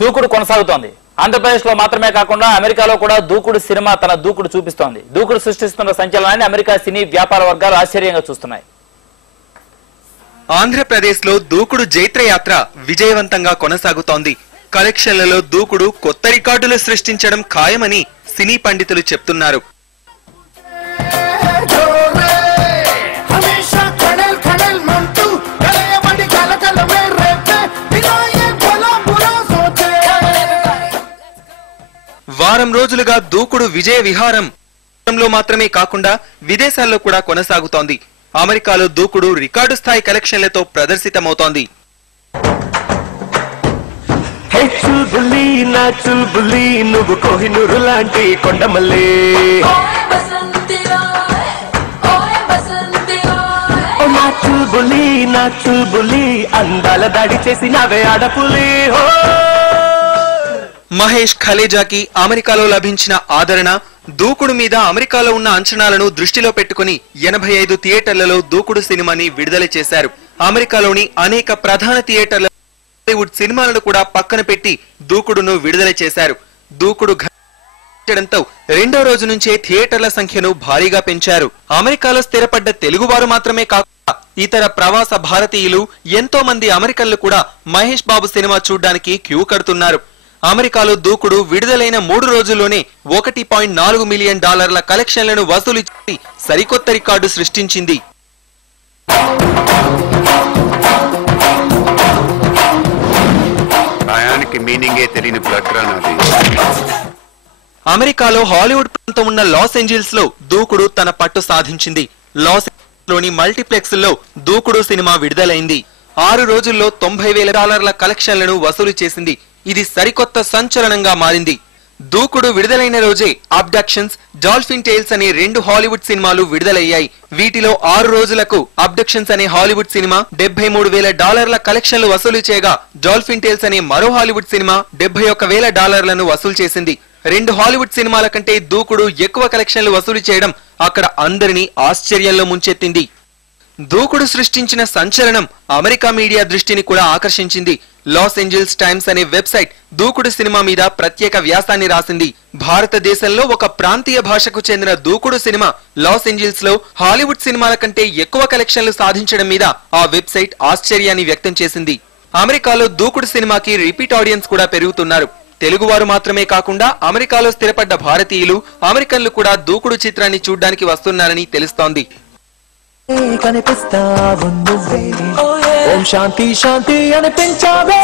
దూకుడు కొనసాగుతోంది. ఆంధ్రప్రదేశ్లో మాత్రమే కాకుండా అమెరికాలో కూడా దూకుడు సినిమా తన దూకుడు చూపిస్తోంది. దూకుడు సృష్టిస్తున్న సంచలనాన్ని అమెరికా సినీ వ్యాపార వర్గాలు ఆశ్చర్యంగా చూస్తున్నాయి. ఆంధ్రప్రదేశ్లో దూకుడు జైత్రయాత్ర విజయవంతంగా కొనసాగుతోంది. కలెక్షన్లలో దూకుడు కొత్త రికార్డులు సృష్టించడం ఖాయమని సినీ పండితులు చెప్తున్నారు. వారం రోజులుగా దూకుడు విజయ విహారం మాత్రమే కాకుండా విదేశాల్లో కూడా కొనసాగుతోంది. అమెరికాలో దూకుడు రికార్డు స్థాయి కలెక్షన్లతో ప్రదర్శితమవుతోంది. మహేష్ ఖలేజాకి అమెరికాలో లభించిన ఆదరణ, దూకుడు మీద అమెరికాలో ఉన్న అంచనాలను దృష్టిలో పెట్టుకుని 85 థియేటర్లలో దూకుడు సినిమాని విడుదల చేశారు. అమెరికాలోని అనేక ప్రధాన థియేటర్ల హాలీవుడ్ సినిమాలను కూడా పక్కన పెట్టి దూకుడును విడుదల చేశారు. దూకుడు ఘటనతో రెండో రోజు నుంచే థియేటర్ల సంఖ్యను భారీగా పెంచారు. అమెరికాలో స్థిరపడ్డ తెలుగువారు మాత్రమే కాకుండా ఇతర ప్రవాస భారతీయులు ఎంతో మంది అమెరికన్లు కూడా మహేష్ బాబు సినిమా చూడ్డానికి క్యూ కడుతున్నారు. అమెరికాలో దూకుడు విడుదలైన 3 రోజుల్లోనే $1.4 మిలియన్ కలెక్షన్లను వసూలు చేసి సరికొత్త రికార్డు సృష్టించింది. అమెరికాలో హాలీవుడ్ ప్రాంతం ఉన్న లాస్ ఏంజల్స్ లో దూకుడు తన పట్టు సాధించింది. లాస్ ఏంజల్స్ లోని మల్టీప్లెక్స్ లో దూకుడు సినిమా విడుదలైంది. 6 రోజుల్లో $90,000 కలెక్షన్లను వసూలు చేసింది. ఇది సరికొత్త సంచలనంగా మారింది. దూకుడు విడుదలైన రోజే అబ్డక్షన్స్, డాల్ఫిన్ టేల్స్ అనే 2 హాలీవుడ్ సినిమాలు విడుదలయ్యాయి. వీటిలో 6 రోజులకు అబ్డక్షన్స్ అనే హాలీవుడ్ సినిమా $71,000 కలెక్షన్లు వసూలు చేయగా, డాల్ఫిన్ టేల్స్ అనే మరో హాలీవుడ్ సినిమా $71,000 వసూలు చేసింది. 2 హాలీవుడ్ సినిమాల కంటే దూకుడు ఎక్కువ కలెక్షన్లు వసూలు చేయడం అక్కడ అందరినీ ఆశ్చర్యంలో ముంచెత్తింది. దూకుడు సృష్టించిన సంచలనం అమెరికా మీడియా దృష్టిని కూడా ఆకర్షించింది. లాస్ ఏంజల్స్ టైమ్స్ అనే వెబ్సైట్ దూకుడు సినిమా మీద ప్రత్యేక వ్యాసాన్ని రాసింది. భారతదేశంలో ఒక ప్రాంతీయ భాషకు చెందిన దూకుడు సినిమా లాస్ ఏంజల్స్ లో హాలీవుడ్ సినిమాల కంటే ఎక్కువ కలెక్షన్లు సాధించడం మీద ఆ వెబ్సైట్ ఆశ్చర్యాన్ని వ్యక్తం చేసింది. అమెరికాలో దూకుడు సినిమాకి రిపీట్ ఆడియన్స్ కూడా పెరుగుతున్నారు. తెలుగువారు మాత్రమే కాకుండా అమెరికాలో స్థిరపడ్డ భారతీయులు, అమెరికన్లు కూడా దూకుడు చిత్రాన్ని చూడ్డానికి వస్తున్నారని తెలుస్తోంది. కనిపిస్తావు నువ్వే, ఓం శాంతి శాంతి అనిపించావే.